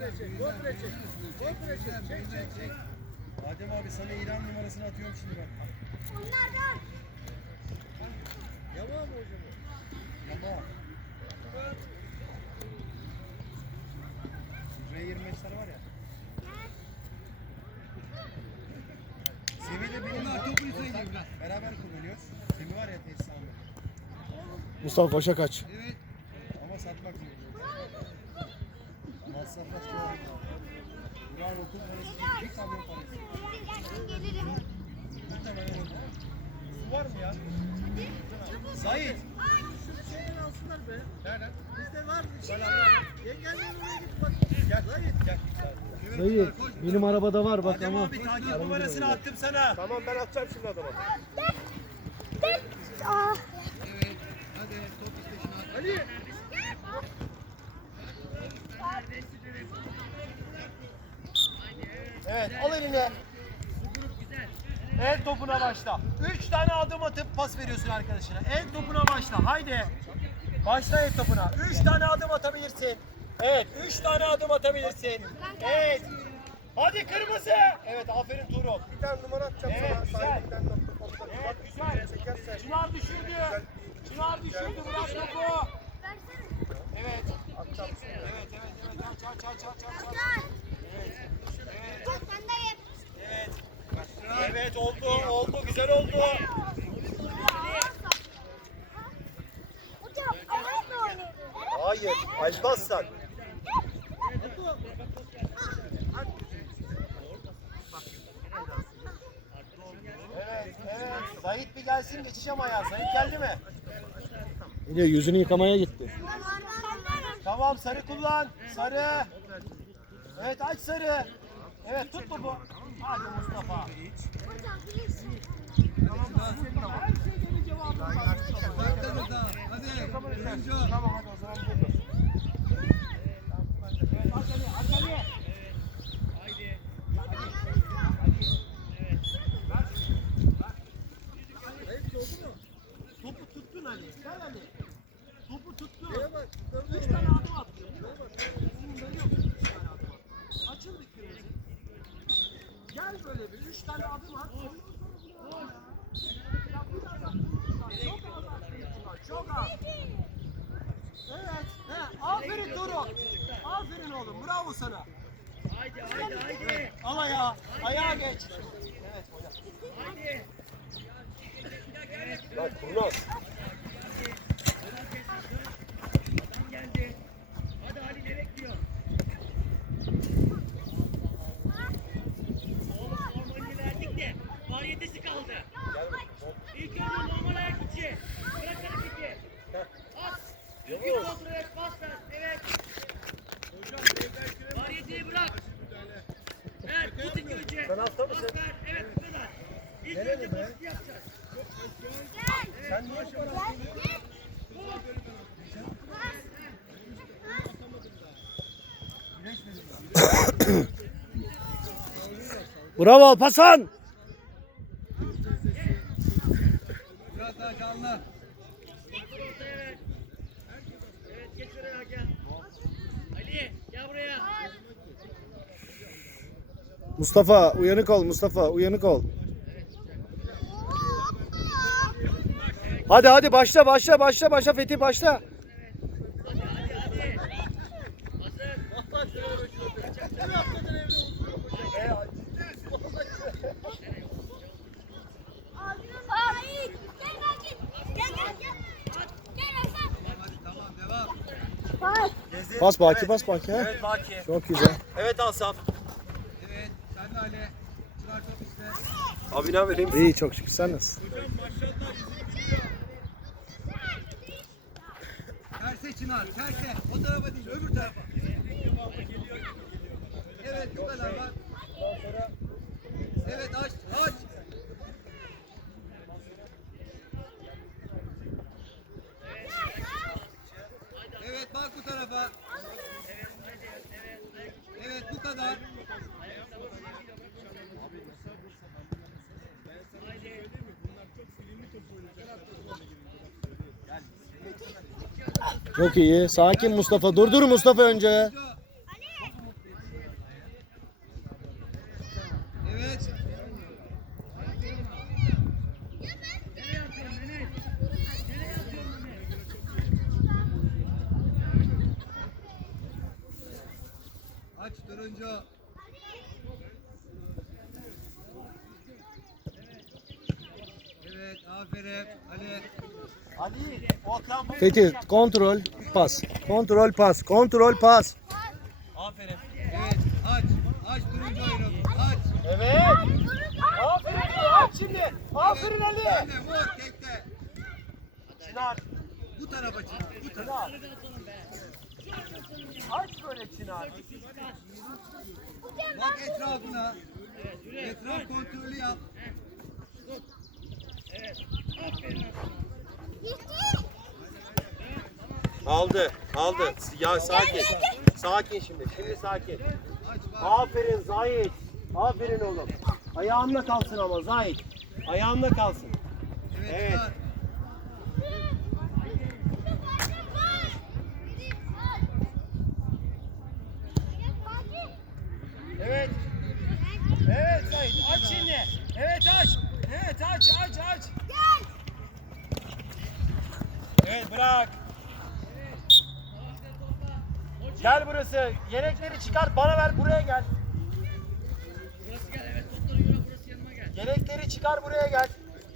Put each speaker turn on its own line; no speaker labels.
Komple çek, komple çek. Komple çek, çek, çek, çek.
Adem abi sana İran numarasını atıyorum şimdi ben.
Onlardan.
Yama mı hocam?
Yama. R25'ler var ya. Semih de benim var. Topunu Beraber kullanıyoruz. Semih var ya tesis aldı.
Mustafa Paşa kaç.
Evet.
Su var mı ya? Zahit.
Şu şeyden alsınlar be. Nereden? Bizde var bir şey. Yengenle oraya git bak.
Gel. Gel.
Dayı benim arabada var bak
Adem
ama.
abi takip numarasını attım sana.
Tamam ben atacağım şimdi adama. Evet. Hadi top işte Ali.
Evet al eline. El topuna başla. Üç tane adım atıp pas veriyorsun arkadaşına. El topuna başla. Haydi. Başla el topuna. Üç tane adım atabilirsin. Evet. Üç tane adım atabilirsin. Evet. Hadi kırmızı. Evet aferin Tuğrul.
Bir tane numara atacağım
Evet,
sana.
güzel.
Nokta komda.
Evet güzel. Çınar düşürdü. Çınar düşürdü. Bırak topu. Evet.
Atacağım.
Evet evet evet. Aç aç aç aç aç. aç.
Gel.
Evet. Oldu oldu güzel oldu. Hayır açmazsan. Evet evet. Zahit bir gelsin geçeceğim ayağa. Zahit geldi mi?
Geliyor yüzünü yıkamaya gitti.
Tamam sarı kullan. Sarı. Evet aç sarı. Evet tut topu. Hadi Mustafa.
Hocam bilirsin.
Her şeyde bir cevabım var.
Hadi.
Tamam hadi o zaman dur. Evet aç Ali aç Ali. Topu tuttun Ali. Gel Ali. Topu tuttun.
bak.
Üç tane adım attın. Bunları yok. Üç tane adım at. Açıl bir kırmızı. Gel böyle bir. Üç tane adım at. Ondan sonra bunu al ya. Ya biraz aklını kullan. Çok az aklını kullan. Çok az. Evet. He. Aferin Doruk. Aferin oğlum. Bravo sana.
Haydi haydi haydi.
Al ayağa. Ayağa geç. Evet hocam.
Haydi.
Bak kurnaz.
Adam geldi. Hadi Ali ne bekliyor? Oğlum normalini verdik de variyetesi kaldı. İlk önce normal ayak içi. Bırak hareketi. At. Düzgün kontrol et. Pas ver. Evet. Variyetini bırak. Ver. Tut ilk önce.
Sen hasta mısın?
Pas ver. Evet bu kadar. İlk önce pasifi yapacağız.
Bravo Alpasan.
Biraz daha.
Evet geç oraya gel. Ali gel buraya.
Mustafa uyanık ol Mustafa uyanık ol. Hadi hadi başla başla başla başla Fethi başla. Pas Baki pas Baki ha.
Evet Baki.
Çok güzel.
Evet Asaf.
Evet. Sen de Ali. Çınar top işte.
Abi ne vereyim?
İyi çok şükür sen nasılsın?
Terse Çınar. Terse. O tarafa değil öbür tarafa. Evet bu kadar bak. Evet aç aç. Evet bak bu tarafa. Evet bu kadar.
Çok iyi. Sakin Mustafa. Dur dur Mustafa önce.
Evet.
Aç durunca
Fethi kontrol pas. Kontrol pas. Kontrol pas.
Aferin.
Evet aç. Aç turuncu oyunu. Aç.
Evet. Aferin. Aç şimdi. Aferin Ali.
De vur tekte.
Çınar.
Bu tarafa çık. Bu tarafa.
Aç böyle Çınar.
Bak etrafına. Etraf kontrolü yap.
Aldı. Aldı. Ya sakin. Sakin şimdi. Şimdi sakin. Aferin Zahit. Aferin oğlum. Ayağımda kalsın ama Zahit. Ayağımda kalsın. Evet. Evet Zahit. Aç şimdi. Evet aç. Evet aç aç aç. Evet bırak. Gel burası. Yelekleri çıkar bana ver buraya gel.
Burası gel evet topları göre burası yanıma gel.
Yelekleri çıkar buraya gel.